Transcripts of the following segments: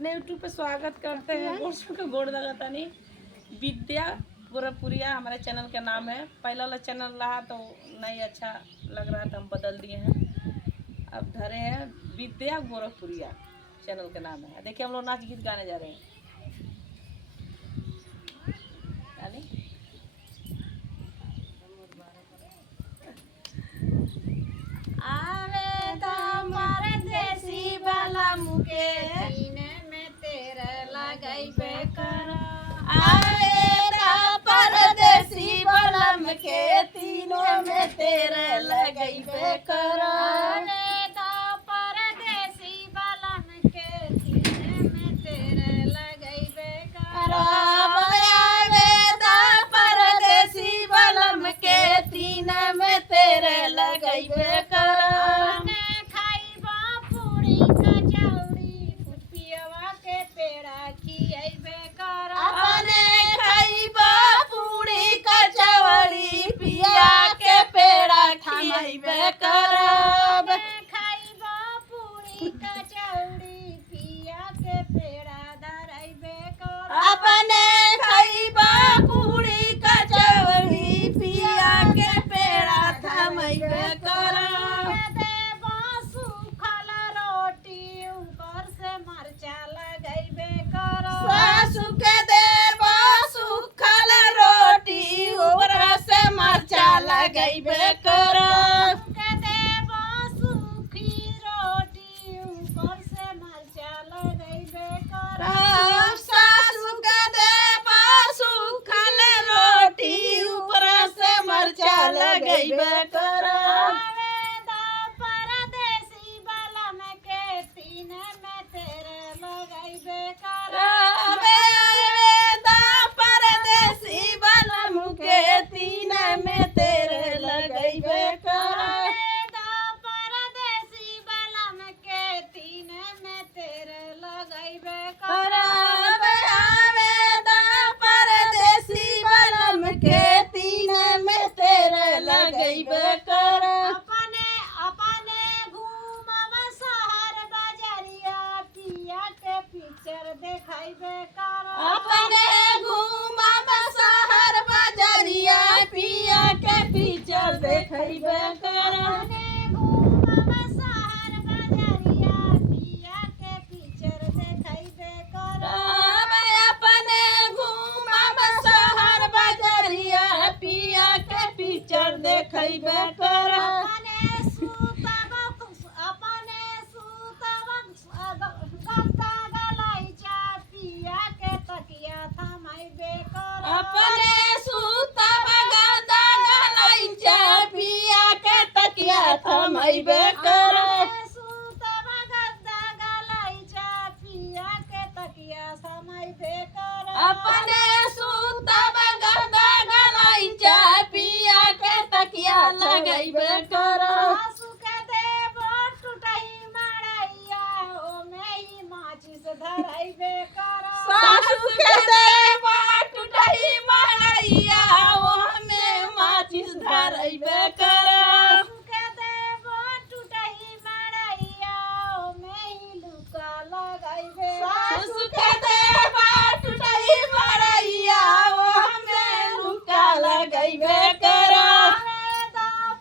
अपने यूट्यूब पे स्वागत करते हैं। गोड़ लगाता नहीं विद्या गोरखपुरिया हमारे चैनल का नाम है। पहला वाला चैनल रहा तो नहीं अच्छा लग रहा था, हम बदल दिए हैं। अब धरे हैं विद्या गोरखपुरिया चैनल का नाम है। देखिए हम लोग नाच गीत गाने जा रहे हैं। आवे तो मारे देसी वाला मुके सीने में तेरे लगैबे कर। आवे तो परदेसी वाला मुके तीनों में तेरे लगैबे कर। आवे तो परदेसी वाला मुके सीने में तेरे लगैबे कर। आवे तो परदेसी वाला मुके तीनों में तेरे लगैबे कर। लगैबे कर। सूखी रोटी ऊपर से मरचा लगैबे कर। सासू के देबा सूखल रोटी ऊपर से मरचा लगैबे कर। परदेसी वाला में के सीने में तेरे लगैबे कर। परदेसी वाला मुके सीने में तेरे लगैबे कर। परदेसी वाला में के सीने में तेरे लगैबे कर। परदेसी वाला में के सीने में तेरे लगैबे कर। अपने घूमब शहर बजरिया पिया के पिक्चर देखैबे कर। अपने घूमब शहर बजरिया पिया के पिक्चर देखैबे कर। अपने घूमब शहर बजरिया पिया के पिक्चर देखैबे कर। अपने घूमब शहर बजरिया पिया के पिक्चर देखैबे कर। अपने सूतब गद्दा गलैचा पिया के तकिया थमैबे कर। अपने सूतब गद्दा गलैचा पिया के तकिया थमैबे कर। सूतब गद्दा गलैचा पिया के तकिया थमैबे कर। अपने सूतब गद्दा गलैचा पिया के तकिया लगैबे कर। सासू के देबो टूटही मड़ैया ओमे ही माचिस धरैबे कर। सासू के देबो टूटही मड़ैया ओमे माचिस धरैबे कर। सासू के देबो टूटही मड़ैया ओमे ही लुका लगैबे। सासू के देबो टूटही मड़ैया ओमे लुका लगैबे कर।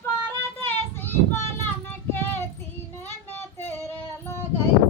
परदेसी वाला में के सीने में तेरे लगैबे